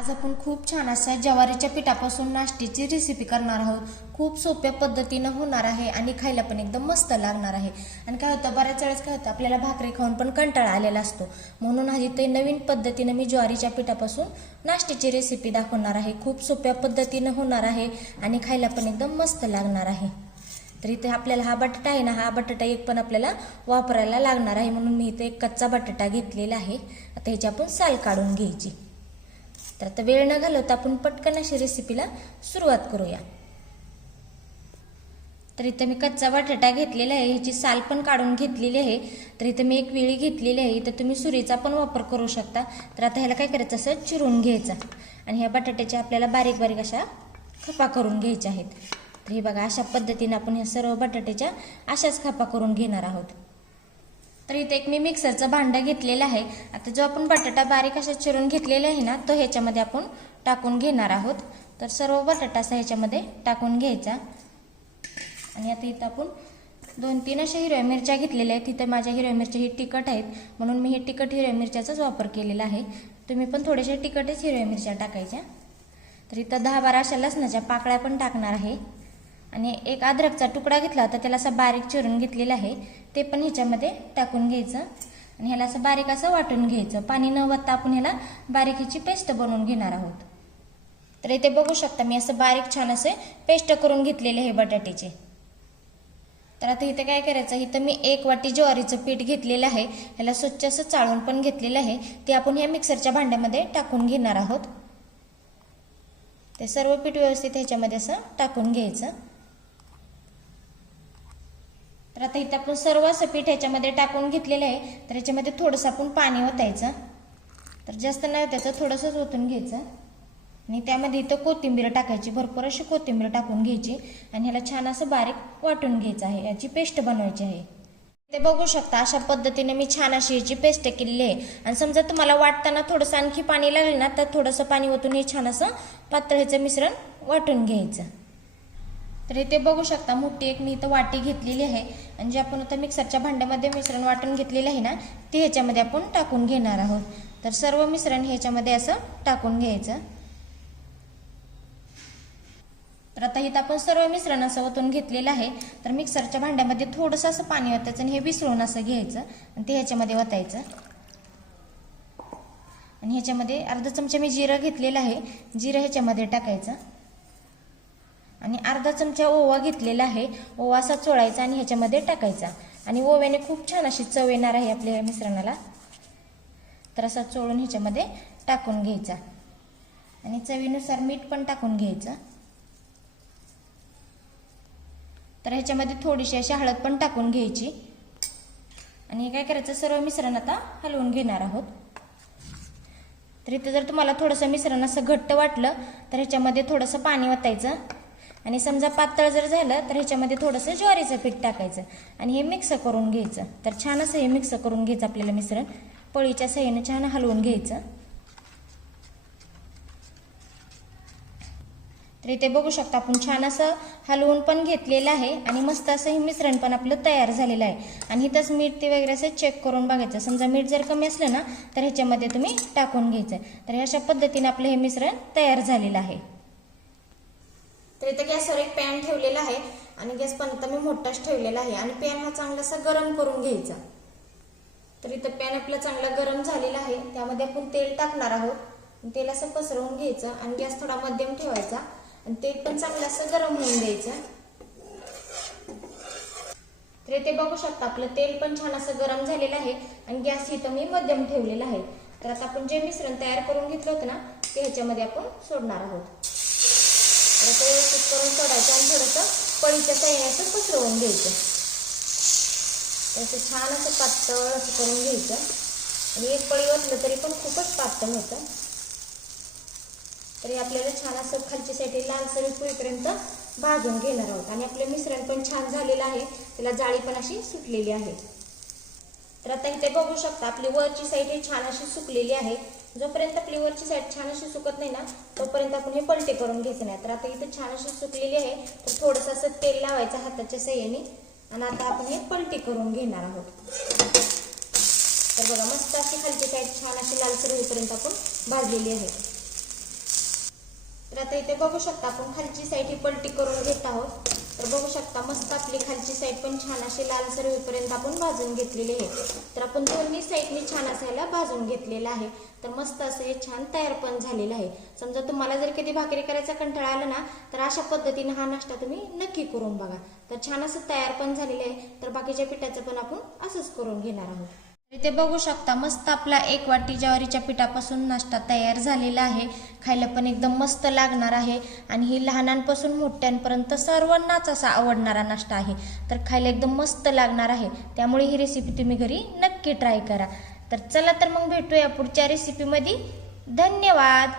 आज आपण खूप छान अशा ज्वारीच्या पिठापासून नाश्त्याची रेसिपी करणार आहोत. खूप सोप्या पद्धतीनं होणार आहे आणि खायला पण एकदम मस्त लागणार आहे. आणि काय होतं बऱ्याच वेळेस काय होतं आपल्याला भाकरी खाऊन पण कंटाळा आलेला असतो. म्हणून आधी ते नवीन पद्धतीनं मी ज्वारीच्या पिठापासून नाश्त्याची रेसिपी दाखवणार आहे. खूप सोप्या पद्धतीनं होणार आहे आणि खायला पण एकदम मस्त लागणार आहे. तर इथे आपल्याला हा बटाटा आहे ना हा बटाटा एक पण आपल्याला वापरायला लागणार आहे. म्हणून मी इथे एक कच्चा बटाटा घेतलेला आहे. आता ह्याची आपण साल काढून घ्यायची. तर आता वेळ न घालवता आपण पटकन अशी रेसिपीला सुरुवात करूया. तर इथं मी कच्चा बटाटा घेतलेला आहे ह्याची साल पण काढून घेतलेली आहे. तर इथं मी एक वेळी घेतलेली आहे इथं तुम्ही सुरीचा पण वापर करू शकता. तर आता ह्याला काय करायचं असं चिरून घ्यायचा. आणि ह्या बटाट्याच्या आपल्याला बारीक बारीक अशा खपा करून घ्यायच्या आहेत. तर हे बघा अशा पद्धतीने आपण ह्या सर्व बटाट्याच्या अशाच खपा करून घेणार आहोत. तर इथे एक मी मिक्सरचं भांडं घेतलेलं आहे. आता जो आपण बटाटा बारीक असा चिरून घेतलेला आहे ना तो ह्याच्यामध्ये आपण टाकून घेणार आहोत. तर सर्व बटाटा असा ह्याच्यामध्ये टाकून घ्यायचा. आणि आता इथं आपण दोन तीन अशा हिरव्या मिरच्या घेतलेल्या आहेत. तिथे माझ्या हिरव्या मिरच्या ही तिखट आहेत. म्हणून मी हे तिखट हिरव्या मिरच्याचाच वापर केलेला आहे. तुम्ही पण थोड्याशा तिखटच हिरव्या मिरच्या टाकायच्या. तर इथं दहा बारा अशा लसणाच्या पाकळ्या पण टाकणार आहे. आणि एक अद्रकचा तुकडा घेतला होता त्याला असं बारीक चिरून घेतलेला आहे. ते पण ह्याच्यामध्ये टाकून घ्यायचं. आणि ह्याला असं बारीक असं वाटून घ्यायचं. पाणी न वत्ता आपण ह्याला बारीक ह्याची पेस्ट बनवून घेणार आहोत. तर इथे बघू शकता मी असं बारीक छान असे पेस्ट करून घेतलेले आहे बटाट्याचे. तर आता इथे काय करायचं इथं मी एक वाटी ज्वारीचं पीठ घेतलेलं आहे. ह्याला स्वच्छ असं चाळून पण घेतलेलं आहे. ते आपण ह्या मिक्सरच्या भांड्यामध्ये टाकून घेणार आहोत. ते सर्व पीठ व्यवस्थित ह्याच्यामध्ये असं टाकून घ्यायचं. तर आता इथं आपण सर्व असं पीठ ह्याच्यामध्ये टाकून घेतलेलं आहे. तर ह्याच्यामध्ये थोडंसं आपण पाणी ओतायचं. तर जास्त नाही त्याचं थोडंसंच ओतून घ्यायचं. आणि त्यामध्ये इथं कोथिंबीर टाकायची भरपूर अशी कोथिंबीर टाकून घ्यायची. आणि ह्याला छान असं बारीक वाटून घ्यायचं आहे याची पेस्ट बनवायची आहे. ते बघू शकता अशा पद्धतीने मी छान अशी याची पेस्ट केलेली आहे. आणि समजा तुम्हाला वाटताना थोडंसं आणखी पाणी लागलं ना तर थोडंसं पाणी ओतून हे छान असं पातळ ह्याचं मिश्रण वाटून घ्यायचं. तर इथे बघू शकता मोठी एक मी इथं वाटी घेतलेली आहे. आणि जे आपण आता मिक्सरच्या भांड्यामध्ये मिश्रण वाटून घेतलेलं आहे ना ते ह्याच्यामध्ये आपण टाकून घेणार आहोत. तर सर्व मिश्रण ह्याच्यामध्ये असं टाकून घ्यायचं. तर आता इथं आपण सर्व मिश्रण असं ओतून घेतलेलं आहे. तर मिक्सरच्या भांड्यामध्ये थोडंसं असं पाणी ओतायचं आणि हे विसळून असं घ्यायचं आणि ते ह्याच्यामध्ये ओतायचं. आणि ह्याच्यामध्ये अर्धा चमचा मी जिरं घेतलेलं आहे. जिरं ह्याच्यामध्ये टाकायचं. आणि अर्धा चमचा ओवा घेतलेला आहे. ओवा असा चोळायचा आणि ह्याच्यामध्ये टाकायचा. आणि ओव्याने खूप छान अशी चव येणार आहे आपल्या या मिश्रणाला. तर असा चोळून ह्याच्यामध्ये टाकून घ्यायचा. आणि चवीनुसार मीठ पण टाकून घ्यायचं. तर ह्याच्यामध्ये थोडीशी अशी हळद पण टाकून घ्यायची. आणि काय करायचं सर्व मिश्रण आता हलवून घेणार आहोत. तर इथं जर तुम्हाला थोडंसं मिश्रण असं घट्ट वाटलं तर ह्याच्यामध्ये थोडंसं पाणी ओतायचं आणि समजा पातळ जर झालं तर ह्याच्यामध्ये थोडंसं ज्वारीचं पीठ टाकायचं आणि हे मिक्स करून घ्यायचं. तर छान असं हे मिक्स करून घ्यायचं आपल्याला मिश्रण. पळीच्या सहाय्याने छान हलवून घ्यायचं. तर इथे बघू शकता आपण छान असं हलवून पण घेतलेलं आहे आणि मस्त असं हे मिश्रण पण आपलं तयार झालेलं आहे. आणि इथंच मीठ ते वगैरे असं चेक करून बघायचं. समजा मीठ जर कमी असलं ना तर ह्याच्यामध्ये तुम्ही टाकून घ्यायचं. तर अशा पद्धतीने आपलं हे मिश्रण तयार झालेलं आहे. गॅसवर एक पॅन ठेवलेला आहे आणि गॅस पण आता मी मोठाच ठेवलेला आहे. आणि पॅन हा चांगलासा गरम करून घ्यायचा. तर इथं पॅन आपला चांगला गरम झालेला आहे. त्यामध्ये आपण तेल टाकणार आहोत. तेल असं पसरवून घ्यायचं आणि गॅस थोडा मध्यम ठेवायचा. आणि तेल पण चांगलं असं गरम होऊन द्यायचं. तर इथे बघू शकता आपलं तेल पण छान असं गरम झालेलं आहे आणि गॅस इथं मी मध्यम ठेवलेला आहे. तर आता आपण जे मिश्रण तयार करून घेतलं होतं ना ते ह्याच्यामध्ये आपण सोडणार आहोत. तर ते व्यवस्थित करून सोडायचं आणि थोडंसं पळीच्या सैन्याचं पसरवून घ्यायचं. त्याचं छान असं पातळ असं करून घ्यायचं. आणि एक पळी असलं तरी पण खूपच पातळ होतं. तरी आपल्याला छान असं खालची साठी लालसर होईपर्यंत भाजून घेणार आहोत. आणि आपलं मिश्रण पण छान झालेलं आहे. त्याला जाळी पण अशी सुटलेली आहे. तर आता इथे बघू शकता आपली वरची साईड ही छान अशी सुकलेली आहे. जोपर्यंत आपली वरची साईड छान अशी सुकत नाही ना तोपर्यंत आपण हे पलटे करून घ्यायचे नाही. तर आता इथे छान अशी सुकलेली आहे. तर थोडंसं असं तेल लावायचं हाताच्या सहाय्याने आणि आता आपण हे पलटी करून घेणार आहोत. तर बघा मस्त अशी खालची साईड छान अशी लालसर होईपर्यंत आपण भाजलेली आहे. तर आता इथे बघू शकता आपण खालची साईड ही पलटी करून घेत आहोत. तर बघू शकता मस्त आपली खालची साईड पण छान अशी लालसर होईपर्यंत आपण भाजून घेतलेली आहे. तर आपण दोन्ही साईडनी छान असायला भाजून घेतलेलं आहे. तर मस्त असं हे छान तयार पण झालेलं आहे. समजा तुम्हाला जर कधी भाकरी करायचा कंटाळा आला ना तर अशा पद्धतीने हा नाश्ता तुम्ही नक्की करून बघा. तर छान असं तयार पण झालेलं आहे. तर बाकीच्या पिठाचं पण आपण असंच करून घेणार आहोत. इथे बघू शकता मस्त आपला एक वाटी ज्वारीच्या पिठापासून नाश्ता तयार झालेला आहे. खायला पण एकदम मस्त लागणार आहे. आणि ही लहानांपासून मोठ्यांपर्यंत सर्वांनाच असा आवडणारा नाश्ता आहे. तर खायला एकदम मस्त लागणार आहे. त्यामुळे ही रेसिपी तुम्ही घरी नक्की ट्राय करा. तर चला तर मग भेटूया पुढच्या रेसिपीमध्ये धन्यवाद!